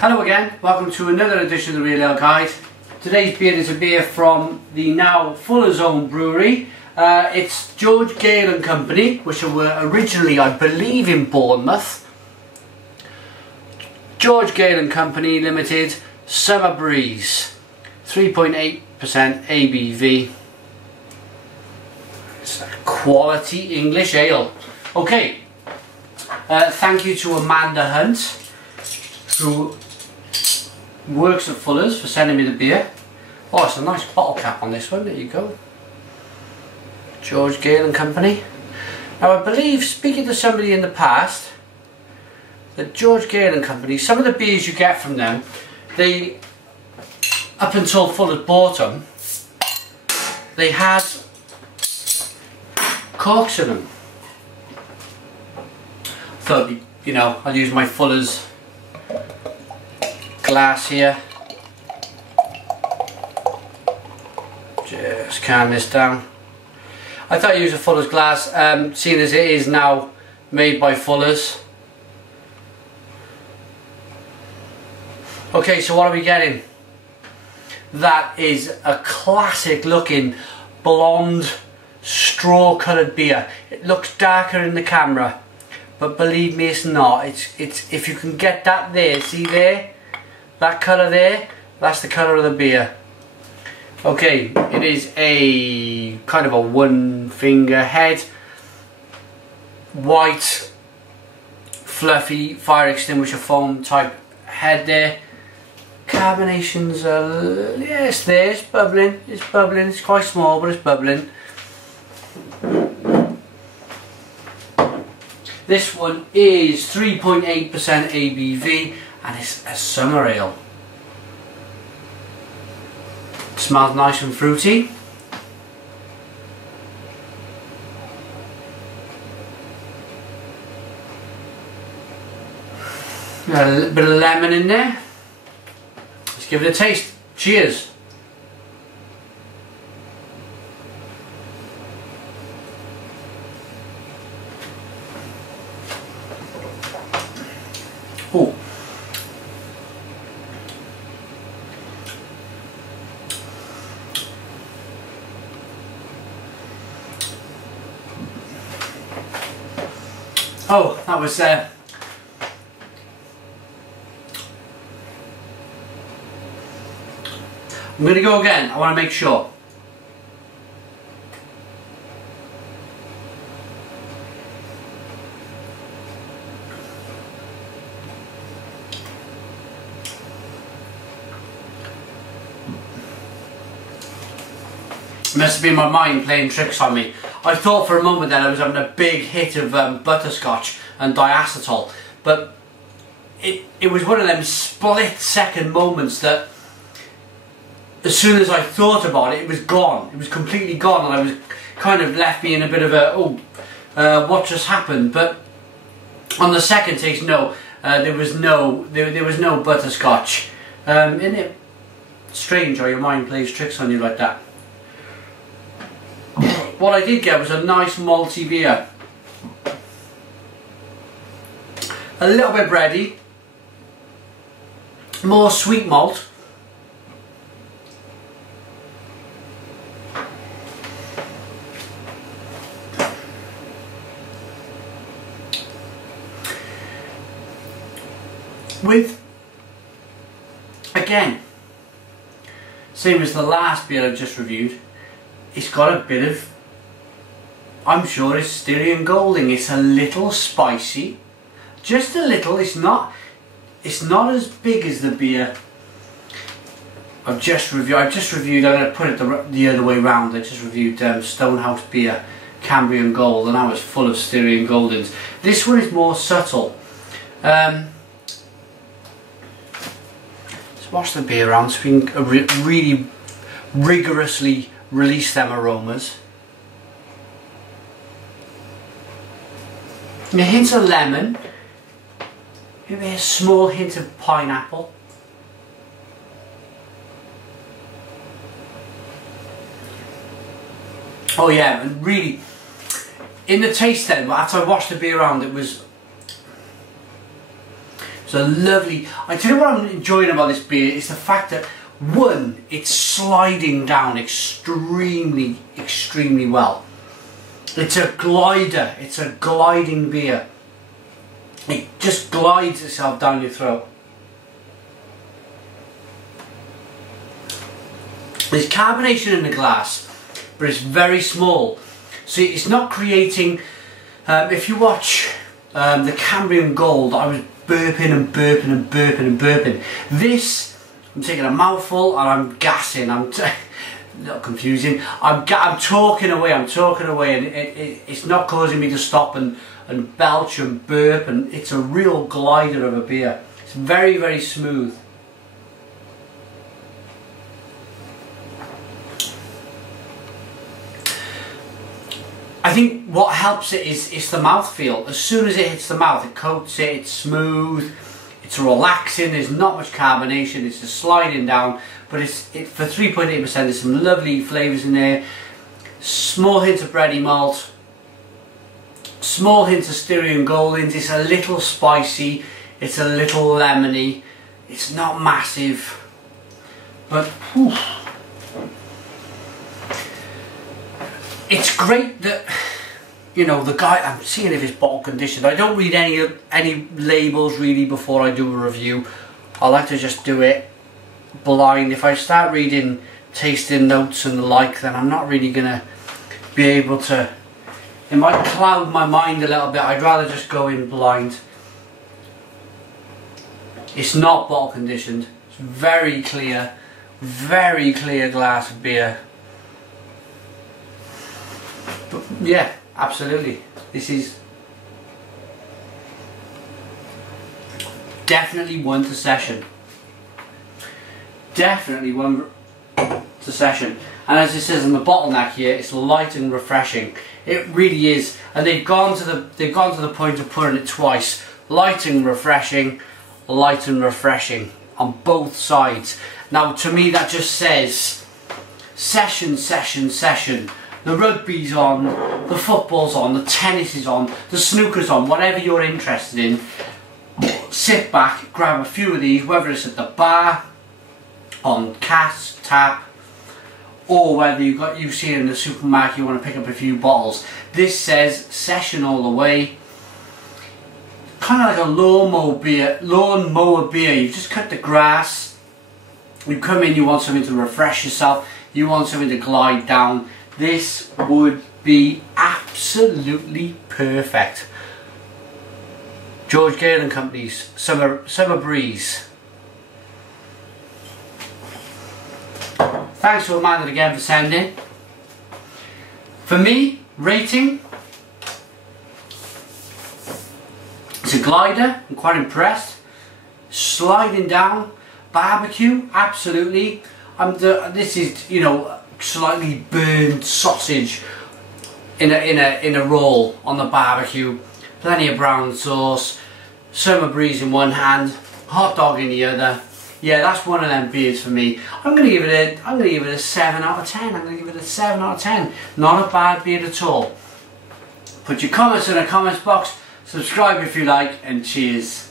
Hello again, welcome to another edition of the Real Ale Guide. Today's beer is a beer from the now Fuller's Own brewery. It's George Gale and Company, which were originally, I believe, in Bournemouth. George Gale and Company Limited, Summer Breeze, 3.8% ABV. It's a quality English ale. Okay, thank you to Amanda Hunt, who works at Fuller's, for sending me the beer. Oh, it's a nice bottle cap on this one, there you go. George Gale and Company. Now I believe, speaking to somebody in the past, that George Gale and Company, some of the beers you get from them, they, up until Fuller's bought them, they had corks in them. So, you know, I'll use my Fuller's glass here. Just calm this down. I thought I'd use a Fuller's glass, seeing as it is now made by Fuller's. Okay, so what are we getting? That is a classic looking blonde straw coloured beer. It looks darker in the camera, but believe me, it's not. It's if you can get that there, see there? That colour there, that's the colour of the beer. Okay, it is a kind of a one finger head, white, fluffy fire extinguisher foam type head there. Carbonation's yeah, it's there, it's bubbling, it's quite small but it's bubbling. This one is 3.8% ABV and it's a summer ale. It smells nice and fruity. Got a little bit of lemon in there. Let's give it a taste. Cheers. Oh. Oh, that was I'm going to go again. I want to make sure. It must have been my mind playing tricks on me. I thought for a moment that I was having a big hit of butterscotch and diacetyl, but it was one of them split second moments that as soon as I thought about it, it was gone. It was completely gone, and I was kind of left me in a bit of a what just happened. But on the second taste, no, there was no butterscotch in it. Strange how your mind plays tricks on you like that. What I did get was a nice malty beer. A little bit bready, more sweet malt. With, again, same as the last beer I just reviewed, it's got a bit of, I'm sure it's Styrian Golding. It's a little spicy, just a little. It's not as big as the beer I've just reviewed. I'm going to put it the other way round. I just reviewed Stonehouse beer, Cambrian Gold, and I was full of Styrian Goldings. This one is more subtle. Let's wash the beer around so we can really rigorously release them aromas. A hint of lemon, maybe a small hint of pineapple. Oh yeah, and really, in the taste then, after I washed the beer around, it was It's a lovely, I tell you what I'm enjoying about this beer is the fact that, one, it's sliding down extremely well. It's a glider, it's a gliding beer. It just glides itself down your throat. There's carbonation in the glass, but it's very small. So it's not creating, if you watch the Cambrian Gold, I was burping and burping and burping and burping. This, I'm taking a mouthful and I'm gassing. I'm a little confusing. I'm talking away, and it's not causing me to stop and belch and burp, and it's a real glider of a beer. It's very, very smooth. I think what helps it is it's the mouthfeel. As soon as it hits the mouth, it coats it, it's smooth, it's relaxing, there's not much carbonation, it's just sliding down, but for 3.8% there's some lovely flavours in there. Small hint of bready malt, small hint of Styrian Goldings. It's a little spicy, it's a little lemony, it's not massive, but whew. It's great that, you know, the guy, I'm seeing if it's bottle conditioned. I don't read any labels really before I do a review. I like to just do it blind. If I start reading tasting notes and the like, then I'm not really gonna be able to, it might cloud my mind a little bit. I'd rather just go in blind. It's not bottle conditioned. It's very clear glass of beer. But yeah, absolutely. This is definitely one to session. Definitely one to session. And as it says on the bottleneck here, it's light and refreshing. It really is. And they've gone to the point of putting it twice. Light and refreshing on both sides. Now to me that just says session, session, session. The rugby's on, the football's on, the tennis is on, the snooker's on, whatever you're interested in. Sit back, grab a few of these, whether it's at the bar, on cask, tap, or whether you see it in the supermarket, you want to pick up a few bottles. This says session all the way. Kind of like a lawnmower beer. You've just cut the grass, you come in, you want something to refresh yourself, you want something to glide down. This would be absolutely perfect. George Gale and Company's Summer Breeze. Thanks to Amanda again for sending. For me, rating, it's a glider. I'm quite impressed. Sliding down, barbecue, absolutely. This is, you know, slightly burned sausage in a roll on the barbecue, plenty of brown sauce, Summer Breeze in one hand, hot dog in the other. Yeah, that's one of them beers for me. I'm gonna give it a 7 out of 10. I'm gonna give it a 7 out of 10. Not a bad beer at all. Put your comments in the comments box, subscribe if you like, and cheers.